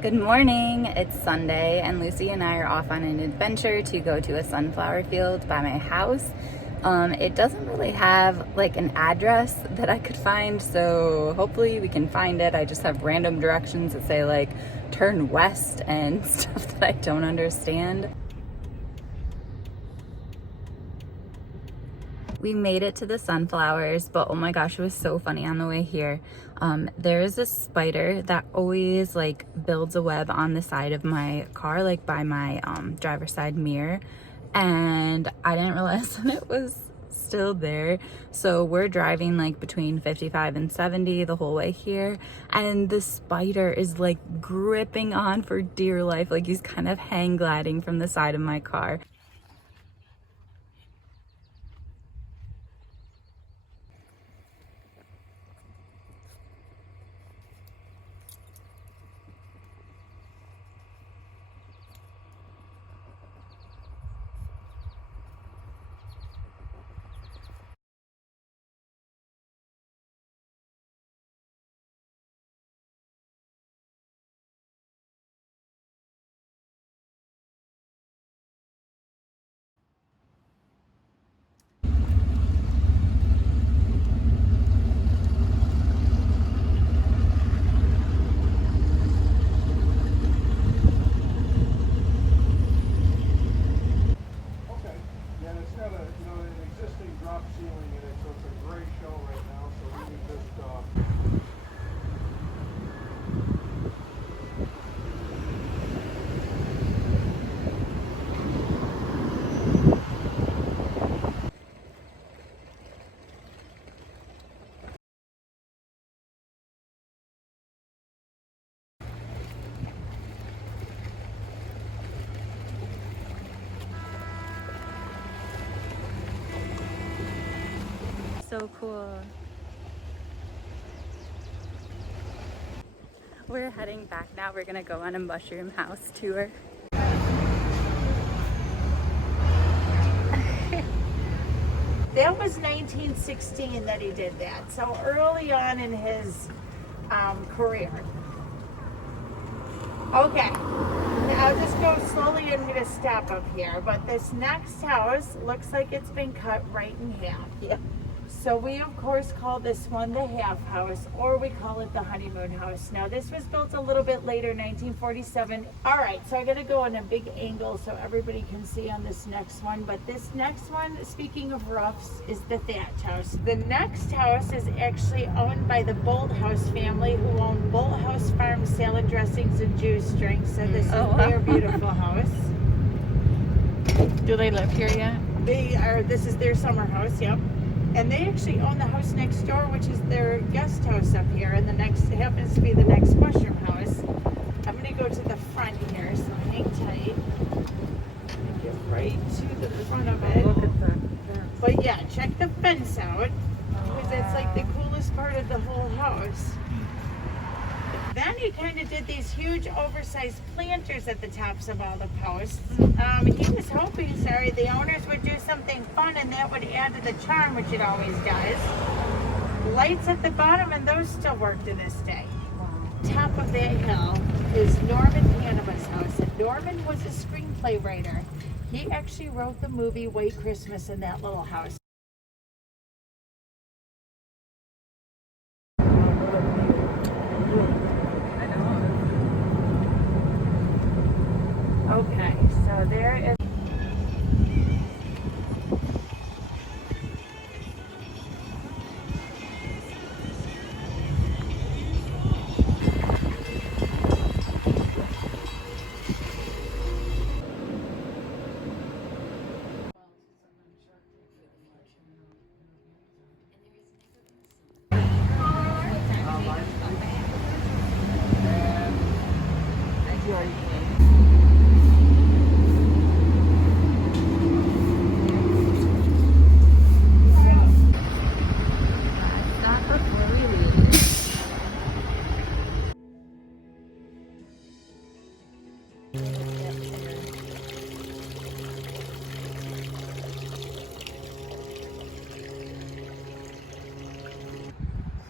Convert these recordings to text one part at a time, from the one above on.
Good morning. It's Sunday and Lucy and I are off on an adventure to go to a sunflower field by my house. It doesn't really have like an address that I could find, so hopefully we can find it. I just have random directions that say like turn west and stuff that I don't understand. We made it to the sunflowers, but oh my gosh, it was so funny on the way here. There is a spider that always like builds a web on the side of my car, like by my driver's side mirror. And I didn't realize that it was still there. So we're driving like between 55 and 70 the whole way here. And the spider is like gripping on for dear life. Like he's kind of hang gliding from the side of my car. So cool. We're heading back now. We're gonna go on a mushroom house tour. That was 1916 that he did that. So early on in his career. Okay, I'll just go slowly. I'm going to stop up here. But this next house looks like it's been cut right in half. Yeah. So we of course call this one the half house, or we call it the honeymoon house. Now this was built a little bit later, 1947. All right, so I gotta go in a big angle so everybody can see on this next one. But this next one, speaking of roofs, is the thatch house. The next house is actually owned by the Bolthouse family, who own Bolthouse Farm salad dressings and juice drinks. So this is their beautiful house. Do they live here yet? This is their summer house, yep. And they actually own the house next door, which is their guest house up here, and the next happens to be the next mushroom house. I'm going to go to the front here, so hang tight. Get right to the front of it. Look at that. But yeah, check the fence out, because that's like the coolest part of the whole house. Then he kind of did these huge oversized planters at the tops of all the posts. He was hoping, the owners would do something fun and that would add to the charm, which it always does. Lights at the bottom, and those still work to this day. Top of that hill is Norman Panaba's house. And Norman was a screenplay writer. He actually wrote the movie White Christmas in that little house. Okay, so there is.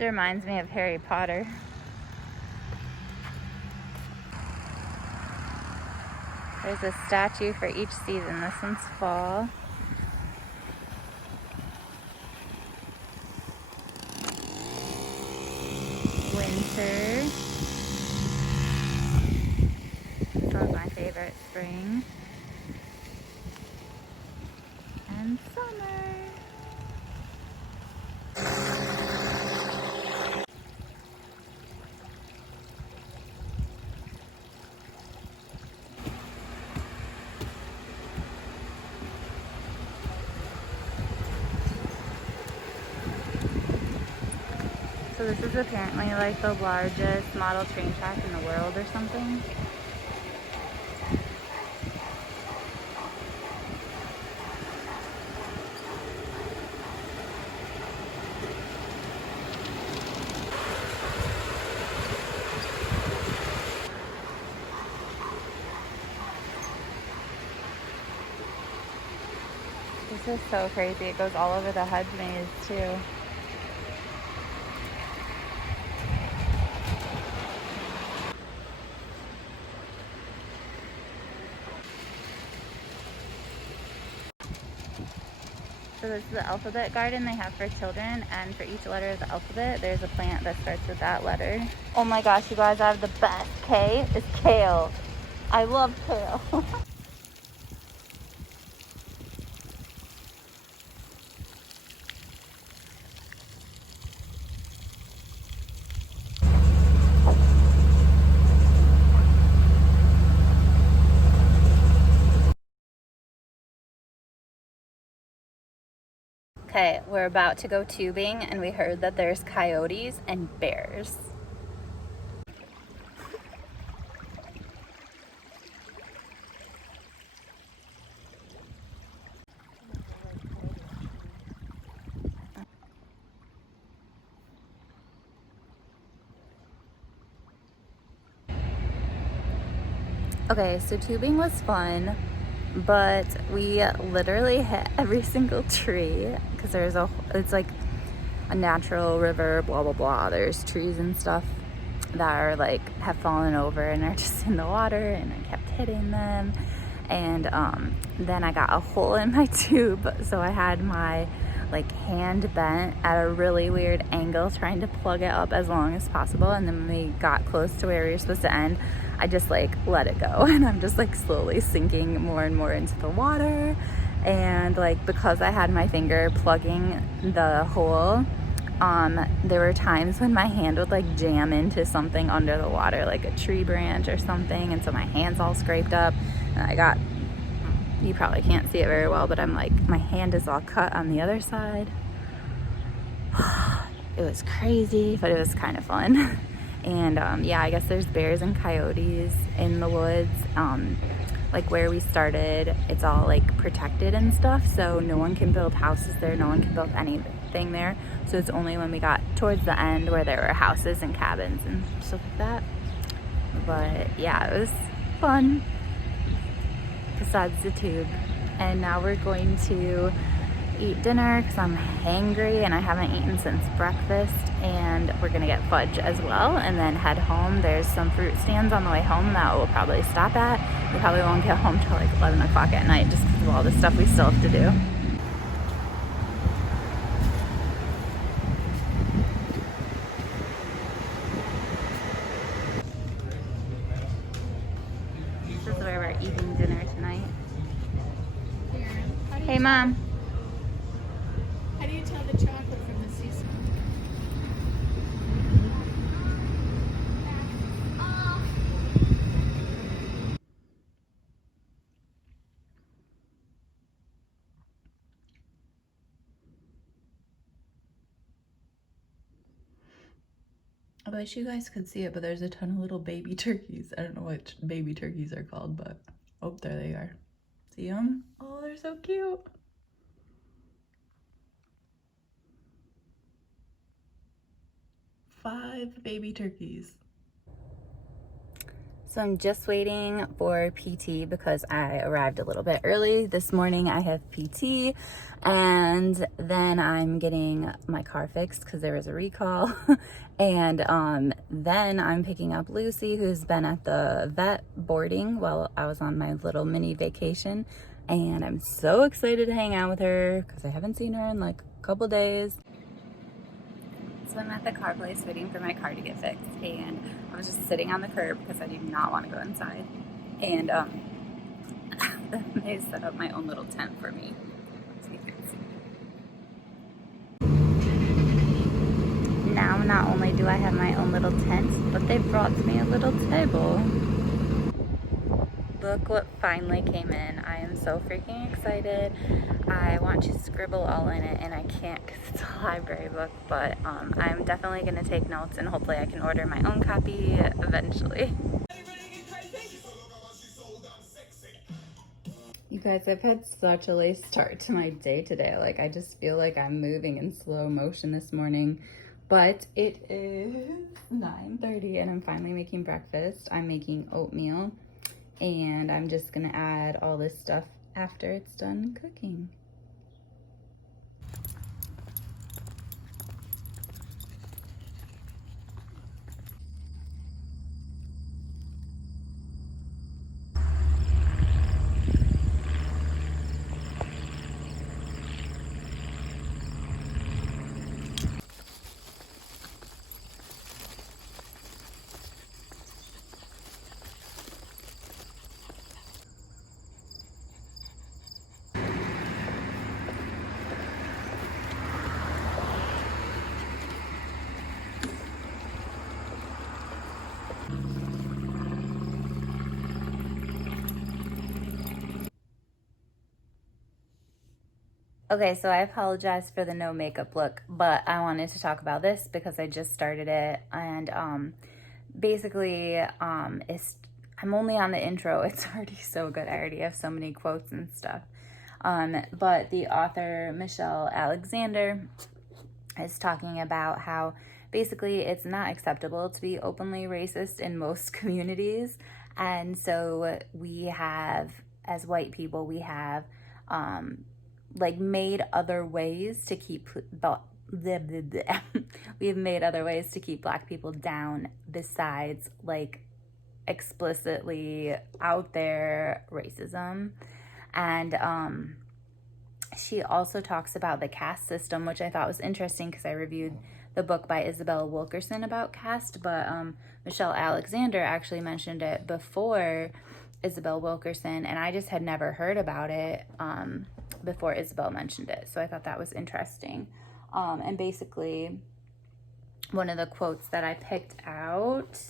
It reminds me of Harry Potter. There's a statue for each season. This one's fall. Winter. This one's my favorite. Spring. And summer. So this is apparently like the largest model train track in the world or something. This is so crazy. It goes all over the hedge maze too. So this is the alphabet garden they have for children, and for each letter of the alphabet, there's a plant that starts with that letter. Oh my gosh, you guys, I have the best. K is kale. I love kale. Okay, we're about to go tubing, and we heard that there's coyotes and bears. Okay, so tubing was fun, but we literally hit every single tree because it's like a natural river, blah, blah, blah. There's trees and stuff that are like, have fallen over and are just in the water, and I kept hitting them. And then I got a hole in my tube, so I had my like hand bent at a really weird angle trying to plug it up as long as possible. And then when we got close to where we were supposed to end, I just like let it go, and I'm just like slowly sinking more and more into the water. And like, because I had my finger plugging the hole, there were times when my hand would like jam into something under the water, like a tree branch or something, and so my hand's all scraped up, and you probably can't see it very well, but I'm like, my hand is all cut on the other side. It was crazy, but it was kind of fun. And yeah, I guess there's bears and coyotes in the woods. Like where we started, it's all like protected and stuff, so no one can build houses there, no one can build anything there. So it's only when we got towards the end where there were houses and cabins and stuff like that. But yeah, it was fun, besides the tube. And now we're going to eat dinner because I'm hangry and I haven't eaten since breakfast, and we're gonna get fudge as well and then head home. There's some fruit stands on the way home that we'll probably stop at. We probably won't get home till like 11 o'clock at night just because of all the stuff we still have to do. This is where we're eating dinner tonight. Hey Mom. How do you tell the chocolate from the sea salt? I wish you guys could see it, but there's a ton of little baby turkeys. I don't know what baby turkeys are called, but oh, there they are. See them? Oh, they're so cute. 5 baby turkeys. So I'm just waiting for PT because I arrived a little bit early. This morning I have PT, and then I'm getting my car fixed because there was a recall. And then I'm picking up Lucy, who's been at the vet boarding while I was on my little mini vacation. And I'm so excited to hang out with her because I haven't seen her in like a couple days. So I'm at the car place waiting for my car to get fixed, and I was just sitting on the curb because I did not want to go inside. And they set up my own little tent for me, so you can see. Now not only do I have my own little tent, but they brought me a little table. Look what finally came in. I am so freaking excited. I want to scribble all in it, and I can't because it's a library book, but I'm definitely going to take notes, and hopefully I can order my own copy eventually. You guys, I've had such a late start to my day today. Like, I just feel like I'm moving in slow motion this morning, but it is 9:30 and I'm finally making breakfast. I'm making oatmeal, and I'm just gonna add all this stuff after it's done cooking. Okay, so I apologize for the no makeup look, but I wanted to talk about this because I just started it, and basically I'm only on the intro. It's already so good. I already have so many quotes and stuff. But the author Michelle Alexander is talking about how basically it's not acceptable to be openly racist in most communities, and so we have, as white people, we have like made other ways to keep we have made other ways to keep Black people down besides like explicitly out there racism. And she also talks about the caste system, which I thought was interesting because I reviewed the book by Isabel Wilkerson about caste, but Michelle Alexander actually mentioned it before Isabel Wilkerson, and I just had never heard about it before Isabel mentioned it. So I thought that was interesting. And basically, one of the quotes that I picked out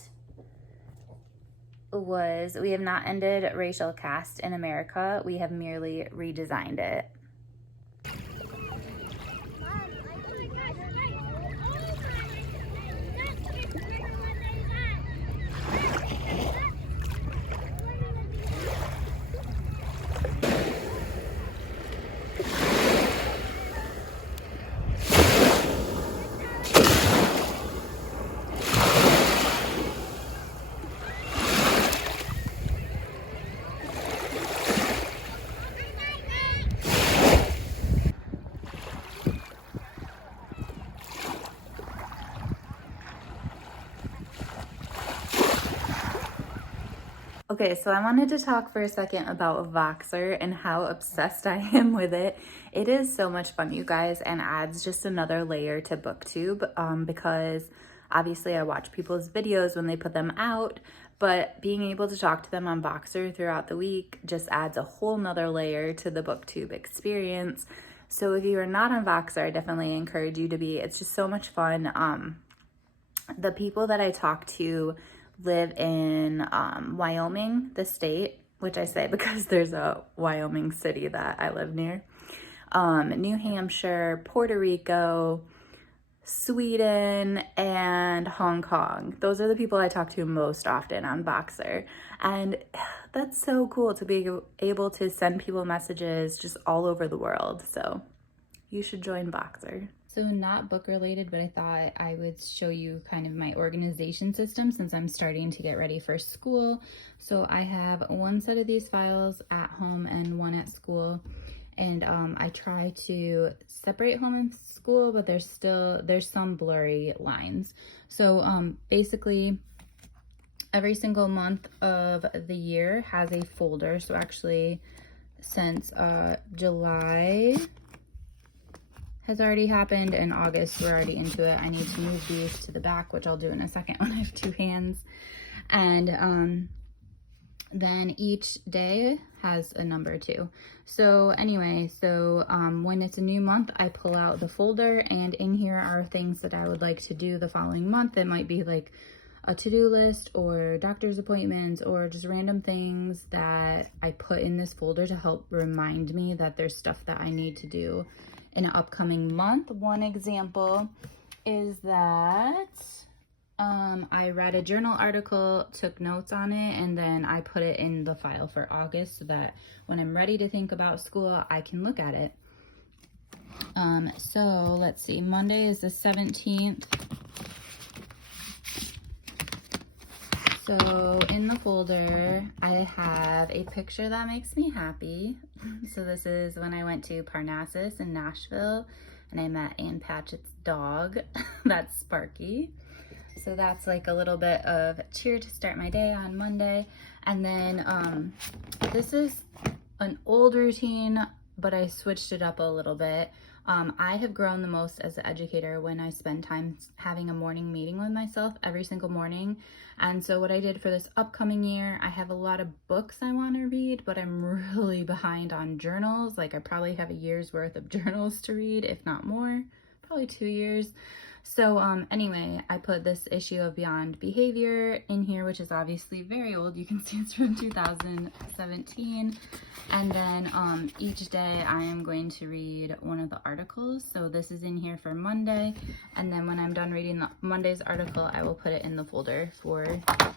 was, "We have not ended racial caste in America. We have merely redesigned it." Okay, so I wanted to talk for a second about Voxer and how obsessed I am with it. It is so much fun, you guys, and adds just another layer to BookTube because obviously I watch people's videos when they put them out, but being able to talk to them on Voxer throughout the week just adds a whole nother layer to the BookTube experience. So if you are not on Voxer, I definitely encourage you to be. It's just so much fun. The people that I talk to live in Wyoming, the state, which I say because there's a Wyoming city that I live near, New Hampshire, Puerto Rico, Sweden, and Hong Kong. Those are the people I talk to most often on Voxer. And that's so cool to be able to send people messages just all over the world. So you should join Voxer. So not book related, but I thought I would show you kind of my organization system since I'm starting to get ready for school. So I have one set of these files at home and one at school. And I try to separate home and school, but there's some blurry lines. So basically every single month of the year has a folder. So actually since July has already happened and August we're already into it. I need to move these to the back, which I'll do in a second when I have two hands. And then each day has a number too. So anyway, when it's a new month, I pull out the folder, and in here are things that I would like to do the following month. It might be like a to-do list or doctor's appointments or just random things that I put in this folder to help remind me that there's stuff that I need to do in an upcoming month. One example is that I read a journal article, took notes on it, and then I put it in the file for August so that when I'm ready to think about school, I can look at it. So let's see, Monday is the 17th. So in the folder, I have a picture that makes me happy. So this is when I went to Parnassus in Nashville and I met Ann Patchett's dog. That's Sparky. So that's like a little bit of cheer to start my day on Monday. And then this is an old routine, but I switched it up a little bit. I have grown the most as an educator when I spend time having a morning meeting with myself every single morning. And so what I did for this upcoming year, I have a lot of books I want to read, but I'm really behind on journals. Like I probably have a year's worth of journals to read, if not more, probably 2 years. So anyway, I put this issue of Beyond Behavior in here, which is obviously very old. You can see it's from 2017. And then each day I am going to read one of the articles. So this is in here for Monday. And then when I'm done reading Monday's article, I will put it in the folder for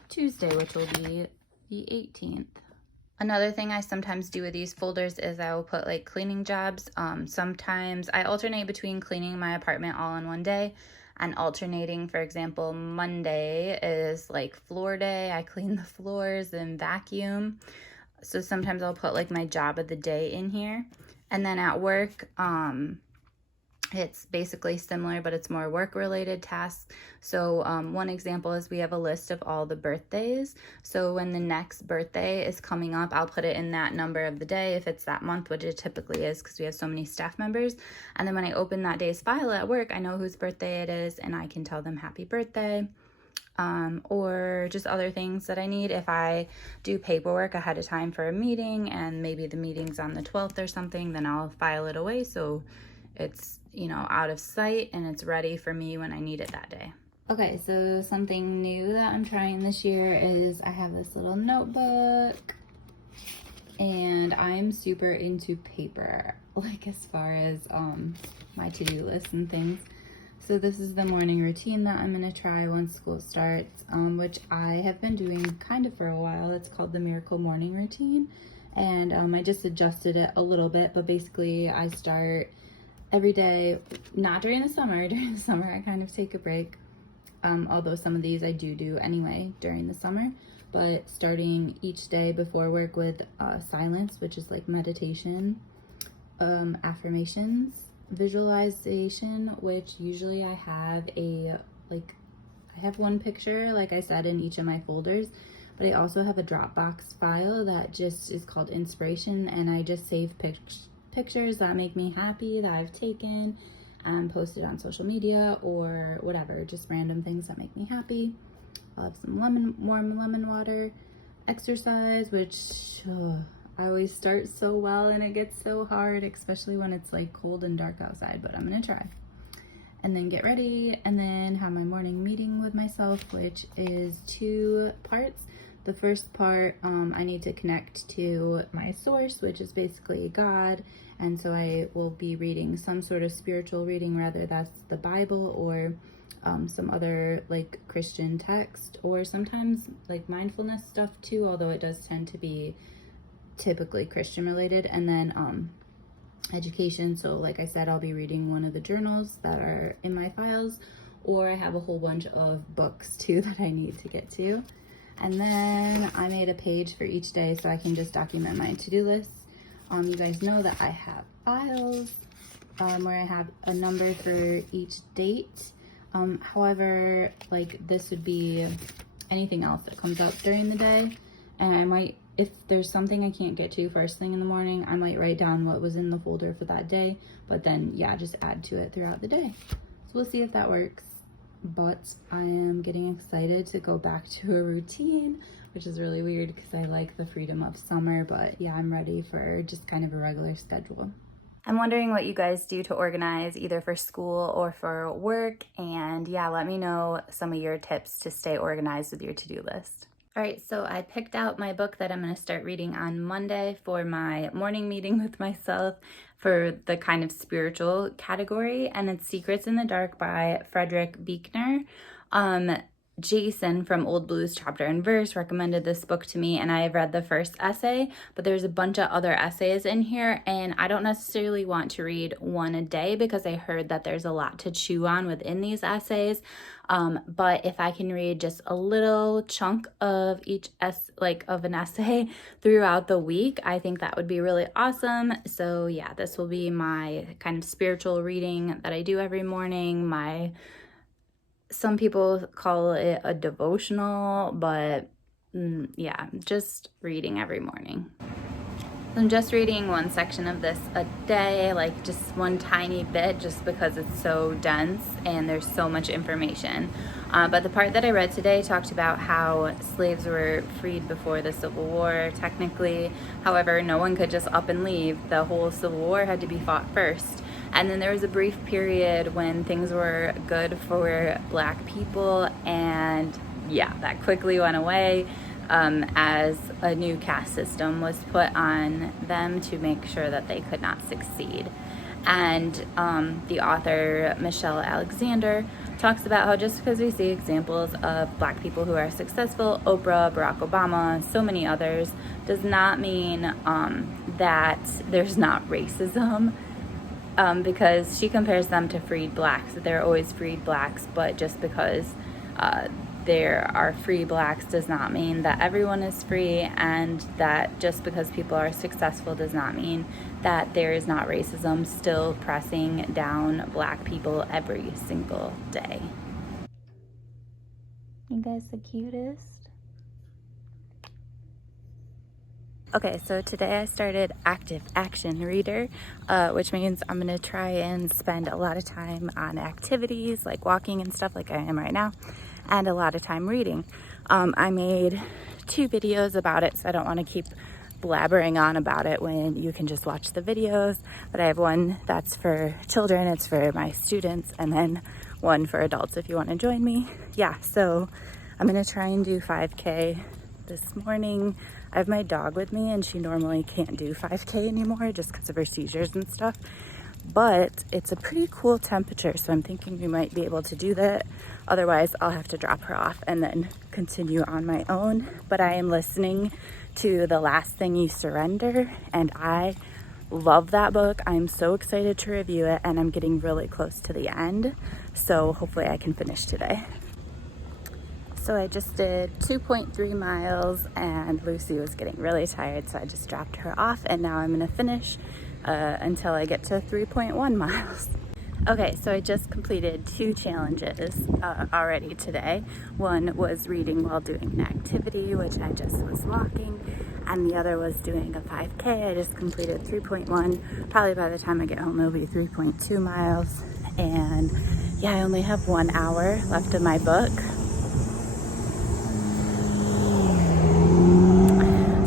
Tuesday, which will be the 18th. Another thing I sometimes do with these folders is I will put like cleaning jobs. Sometimes I alternate between cleaning my apartment all in one day and alternating. For example, Monday is like floor day. I clean the floors and vacuum. So sometimes I'll put like my job of the day in here. And then at work, it's basically similar, but it's more work-related tasks. So one example is we have a list of all the birthdays. So when the next birthday is coming up, I'll put it in that number of the day if it's that month, which it typically is because we have so many staff members. And then when I open that day's file at work, I know whose birthday it is and I can tell them happy birthday. Or just other things that I need. If I do paperwork ahead of time for a meeting and maybe the meeting's on the 12th or something, then I'll file it away so it's, you know, out of sight and it's ready for me when I need it that day. Okay, so something new that I'm trying this year is I have this little notebook and I'm super into paper, like as far as my to-do list and things. So this is the morning routine that I'm gonna try once school starts, which I have been doing kind of for a while. It's called the Miracle Morning Routine. And I just adjusted it a little bit, but basically I start every day, not during the summer. During the summer, I kind of take a break. Although some of these I do anyway during the summer, but starting each day before work with silence, which is like meditation, affirmations, visualization, which usually I have I have one picture, like I said, in each of my folders, but I also have a Dropbox file that just is called inspiration, and I just save pictures that make me happy that I've taken and posted on social media or whatever, just random things that make me happy. I'll have some warm lemon water, exercise, which I always start so well and it gets so hard, especially when it's like cold and dark outside, but I'm gonna try. And then get ready and then have my morning meeting with myself, which is 2 parts. The first part, I need to connect to my source, which is basically God. And so I will be reading some sort of spiritual reading, whether that's the Bible or some other like Christian text, or sometimes like mindfulness stuff too, although it does tend to be typically Christian related. And then education. So like I said, I'll be reading one of the journals that are in my files, or I have a whole bunch of books too that I need to get to. And then I made a page for each day so I can just document my to-do list. You guys know that I have files where I have a number for each date. However, like this would be anything else that comes up during the day. And I might, if there's something I can't get to first thing in the morning, I might write down what was in the folder for that day. But then, yeah, just add to it throughout the day. So we'll see if that works. But I am getting excited to go back to a routine, which is really weird because I like the freedom of summer. But yeah, I'm ready for just kind of a regular schedule. I'm wondering what you guys do to organize either for school or for work. And yeah, let me know some of your tips to stay organized with your to-do list. All right, so I picked out my book that I'm going to start reading on Monday for my morning meeting with myself for the kind of spiritual category, and it's Secrets in the Dark by Frederick Buechner. Jason from Old Blues Chapter and Verse recommended this book to me, and I have read the first essay, but there's a bunch of other essays in here, and I don't necessarily want to read one a day because I heard that there's a lot to chew on within these essays. But if I can read just a little chunk of each of an essay throughout the week, I think that would be really awesome. So yeah, this will be my kind of spiritual reading that I do every morning. Some people call it a devotional, but yeah, just reading every morning. I'm just reading one section of this a day, like just one tiny bit, just because it's so dense and there's so much information. But the part that I read today talked about how slaves were freed before the Civil War, technically. However, no one could just up and leave. The whole Civil War had to be fought first. And then there was a brief period when things were good for Black people, and yeah, that quickly went away. As a new caste system was put on them to make sure that they could not succeed. And the author, Michelle Alexander, talks about how just because we see examples of Black people who are successful, Oprah, Barack Obama, so many others, does not mean that there's not racism. Because she compares them to freed Blacks. They're always freed Blacks, but just because there are free Blacks does not mean that everyone is free, and that just because people are successful does not mean that there is not racism still pressing down Black people every single day. You guys the cutest? Okay, so today I started Active Action Reader, which means I'm gonna try and spend a lot of time on activities like walking and stuff like I am right now, and a lot of time reading. I made 2 videos about it, so I don't want to keep blabbering on about it when you can just watch the videos, but I have one that's for children, it's for my students, and then one for adults if you want to join me. Yeah, so I'm gonna try and do 5K this morning. I have my dog with me, and she normally can't do 5K anymore just because of her seizures and stuff. But it's a pretty cool temperature, so I'm thinking we might be able to do that. Otherwise, I'll have to drop her off and then continue on my own. But I am listening to The Last Thing You Surrender, and I love that book. I'm so excited to review it, and I'm getting really close to the end. So hopefully I can finish today. So I just did 2.3 miles, and Lucy was getting really tired, so I just dropped her off, and now I'm gonna finish until I get to 3.1 miles. Okay, so I just completed 2 challenges already today. One was reading while doing an activity, which I just was walking, and the other was doing a 5K. I just completed 3.1. Probably by the time I get home, it'll be 3.2 miles. And yeah, I only have 1 hour left of my book.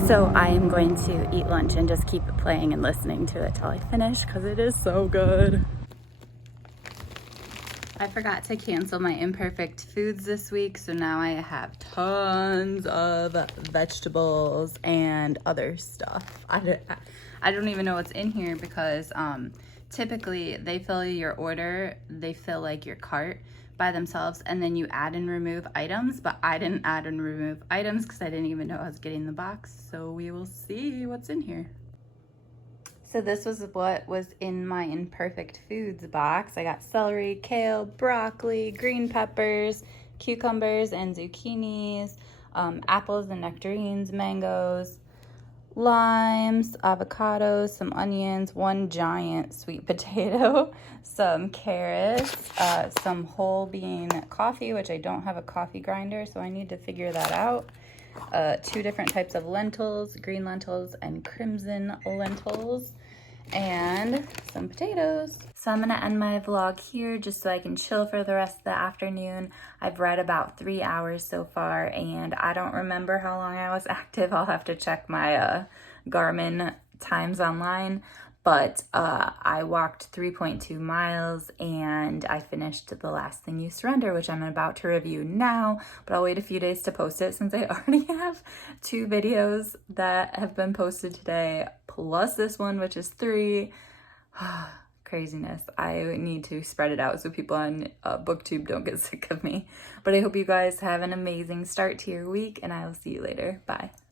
So I am going to eat lunch and just keep it playing and listening to it till I finish because it is so good. I forgot to cancel my Imperfect Foods this week, so now I have tons of vegetables and other stuff. I don't even know what's in here because typically they fill your order, they fill like your cart by themselves, and then you add and remove items, but I didn't add and remove items because I didn't even know I was getting the box, so we will see what's in here. So this was what was in my Imperfect Foods box. I got celery, kale, broccoli, green peppers, cucumbers and zucchinis, apples and nectarines, mangoes, limes, avocados, some onions, one giant sweet potato, some carrots, some whole bean coffee, which I don't have a coffee grinder, so I need to figure that out. 2 different types of lentils, green lentils and crimson lentils, and some potatoes. So I'm gonna end my vlog here just so I can chill for the rest of the afternoon. I've read about 3 hours so far, and I don't remember how long I was active. I'll have to check my Garmin times online, but I walked 3.2 miles and I finished The Last Thing You Surrender, which I'm about to review now, but I'll wait a few days to post it since I already have 2 videos that have been posted today, plus this one, which is 3. Craziness. I need to spread it out so people on BookTube don't get sick of me. But I hope you guys have an amazing start to your week, and I will see you later. Bye.